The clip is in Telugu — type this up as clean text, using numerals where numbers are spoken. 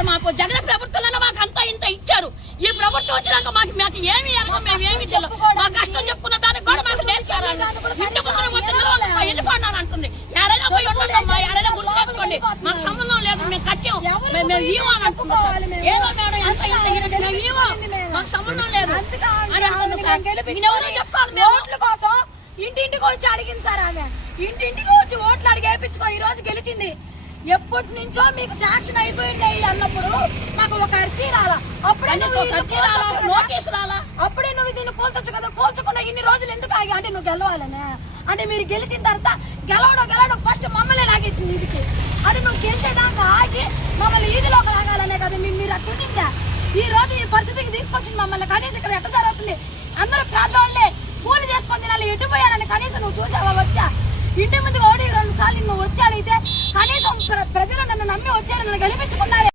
సార్ మాకు జగన్ ప్రభుత్వంలో మాకు అంతా ఇంత ఇచ్చారు. ఈ ప్రభుత్వం వచ్చినాక మాకు ఏమి మేమేమి తెలియదు. మా కష్టం చెప్పుకున్న దానికి కూడా మాకు లేస్తారు. ఇంటి ముందు వెళ్ళిపోయినాను అంటుంది. ఏడైనా పోయి ఉండమ్మా, ఏడైనా గుర్తు చేసుకోండి, మాకు సంబంధం లేదు, మేము కట్టాం, మేము ఈవో అని అంటున్నాం. ఏదో మేడం ఎంత ఇంత మేము ఈవో, మాకు సంబంధం లేదు అని అంటుంది సార్. ఎవరో చెప్పాలి ఓట్ల కోసం ఇంటింటికి వచ్చి అడిగింది సార్. ఆమె ఇంటింటికి వచ్చి ఓట్లు అడిగి వేయించుకొని ఈ రోజు గెలిచింది. ఎప్పటి నుంచో మీకు శాంక్షన్ అయిపోయింది అన్నప్పుడు మాకు ఒక అర్జీ రాలా, అప్పుడే నోటీసు రాలా, అప్పుడే నువ్వు దీన్ని కూల్చొచ్చు కదా. కూల్చకుండా ఇన్ని రోజులు ఎందుకు ఆగి అంటే నువ్వు గెలవాలనే అంటే మీరు గెలిచిన తర్వాత గెలవడం ఫస్ట్ మమ్మల్ని లాగేసింది ఇదికి. అంటే నువ్వు గెలిచేదాకా ఆగి మమ్మల్ని ఈదిలోకి లాగాలనే కదా మీరు అట్టుందా. ఈ రోజు ఈ పరిస్థితికి తీసుకొచ్చింది మమ్మల్ని. కనీసం ఇక్కడ ఎట్ట జరుగుతుంది, అందరూ పేదోళ్లే కూలి చేసుకొని తినాలి. ఎటు పోయానని కనీసం నువ్వు చూసావా? వచ్చా ఇంటి ముందుకు 1-2 సార్లు నువ్వు వచ్చాడైతే కనీసం ప్రజలు నన్ను నమ్మి వచ్చారు, నన్ను గెలిపించుకున్నారు.